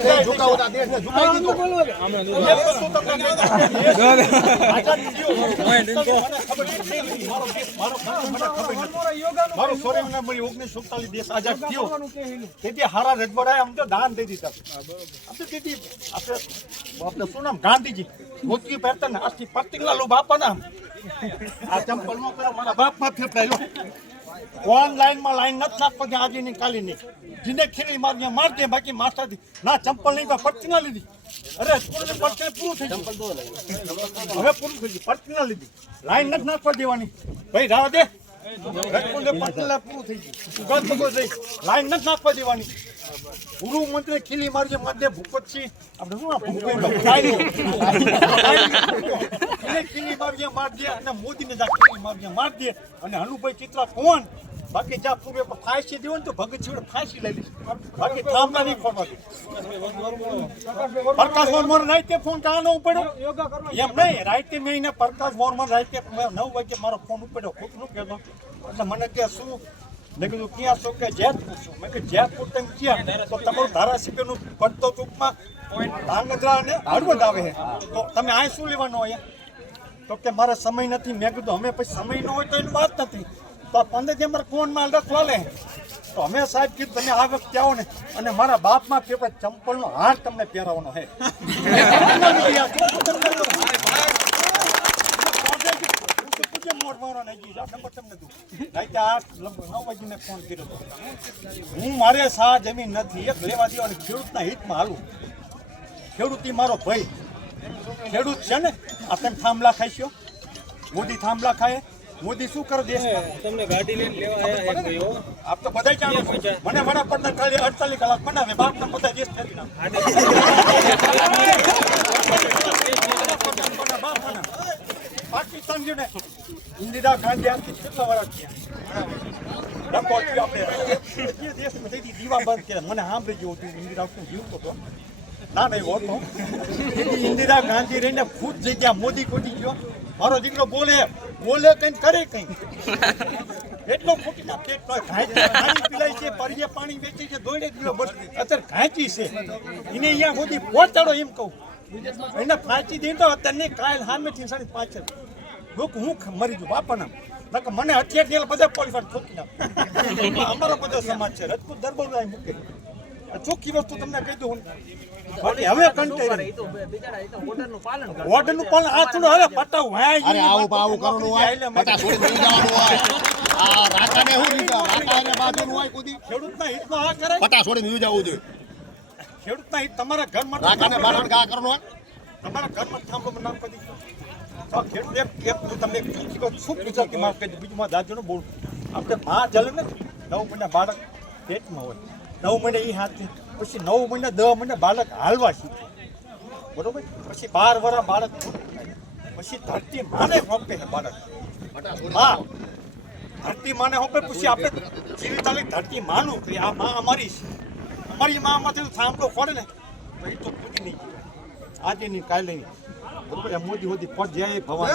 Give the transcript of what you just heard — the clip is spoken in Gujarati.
ઝુકાવતા દેશને ઝુકાવી દીધો. મારો 1947 દેશ આઝાદ થયો તેથી હારા રજવાડાએ અમને દાન દઈ દીધા. આપણે શું નામ ગાંધીજી ધોતી પહેરતા ને આજથી પતિંગલા બાપા ના આ ચંપલ નો કરો મારા બાપ માં ફેફડાયો. ઓનલાઈન માં લાઈન નથી નાખવા આજે ની કાલી નહીં જીને ખીલી મારી માર દે બાકી માસ્ટરથી ના ચંપલ નહીં તો પટ્ટી ના લીધી. અરે સ્કૂલ પટ્ટી પૂરું થઈ ગયું હવે પૂરું થઈ ગયું પટ્ટી ના લીધી લાઈન નથી નાખવા દેવાની ભાઈ રાહ દે પૂરું થઈ ગયું લાઈન નથી નાખવા દેવાની. ગૃહમંત્રી ખીલી મારજે માર દે ભૂપતસિંહ આપણે શું ખીલી મારજે માર દે અને મોદીને ખીલી મારજે માર દે અને હનુભાઈ ચિત્રા કોણ બાકી જ્યાં પૂરે ફાંસી દેવો ને તો ભગતસિંહ ફાંસી લઈ લઈશ બાકી થાંભલા નહીં ખોરવા દે. પ્રકાશ વર્મા રાઈતે ફોન કાનો ઉપાડ્યો એમ નહીં રાઈતે મેં એને પ્રકાશ વર્મા રાઈતે 9 વાગે મારો ફોન ઉપાડ્યો ખોટું કહેતો એટલે મને કે શું મેં કીધું ક્યાં છો કે જેતપુર છું. મેં કીધું જેતપુર તમે ક્યાં તો તમારું ધારાસભ્યનું પડતો ટૂંકમાં ધાંગધ્રા અને હળવદ આવે છે તો તમે આ શું લેવાનું અહીંયા તો કે મારા સમય નથી. મેં કીધું અમે પછી સમય ન હોય તો એની વાત નથી તો 15 અમારે કોણ માલ રખવા લે તો અમે સાહેબ કીધું તમે આ વખતે આવો ને અને મારા બાપમાં પેપર ચંપલનો હાર તમને પહેરાવવાનો છે. હું મારે સા જમીન નથી એક લેવા દેવાની ખેડૂતના હિતમાં હાલું. ખેડૂત મારો ભાઈ ખેડૂત છે ને આ તમે થાંભલા ખાઈશો મોદી થાંભલા ખાય મોદી શું કરે દેશ તમને ગાડી લઈને લેવા આવ્યા આપ તો બધા જાણો મને વડાપ્રધાન ખાલી 48 કલાક બનાવે બાપના બધા દેશ ફેરી નાખે. પાકિસ્તાન ગયો ને ઇન્દિરા ગાંધી આથી કેટલા વર્ષ થયા આપણે દેશમાં થઈ દીવા બંધ કર્યા. મને સાંભળી ગયું હતું ઇન્દિરા શું જીવતો હતો ના નહીં હોતો ઇન્દિરા ગાંધી રહીને ખુદ જગ્યા મોદી ખોટી ગયો. મારો દીકરો બોલે કઈ કરે કઈ એટલો ખોટી ના પેટ પાણી પીલાય છે પરિયે પાણી વેચે છે દોડે કિલો બસ અત્યારે ઘાંચી છે એને અહીંયા સુધી પહોંચાડો એમ કહું એને ફાંચી દે તો અત્યારે કાલ સામેથી 5.5 લોકો હું મરી જઉં બાપાના નકર મને હથિયાર બધા પોલીસ ઠોકી નાખ. અમારો બધો સમાજ છે રજપૂત દરબાર મૂકે ચોખ્ખી વસ્તુ તમને કહી દઉં હવે ઓર્ડરનું પાલન આ થોડું હવે પટાવું આવું કરવાનું હોય પટા છોડી જવાનું હોય આ રાકાને હું રાકાને બાજુનું હોય કુદી ખેડૂતના હિતમાં આ કરે પટા છોડીને જવું જોઈએ. ખેડૂતના હિત તમારા ઘરમાં રાકાને બાજુનું કા કરવાનું હોય તમારા ઘરમાં થાંભલો નામ કરી તો ખેડૂત એક તમે શું પૂછો કે માફ કહી બીજું માં દાદીનું બોલ આપણે માં જલે ને 9 મહિના બાળક પેટમાં હોય 9 મહિને એ હાથથી પછી 9 મહિના 10 મહિના બાળક હાલવા શીખે બરોબર પછી 12 વર્ષ બાળક પછી ધરતી માને હોપે બાળક માં ધરતી માને હોપે પછી આપણે જીવી તાલી ધરતી માનું કે આ માં અમારી છે અમારી માં માંથી સાંભળો ખોડે ને તો એ તો પૂરી નહીં આજે નહીં કાલે નહીં બરોબર મોદી પહોંચ જાય ભગવાન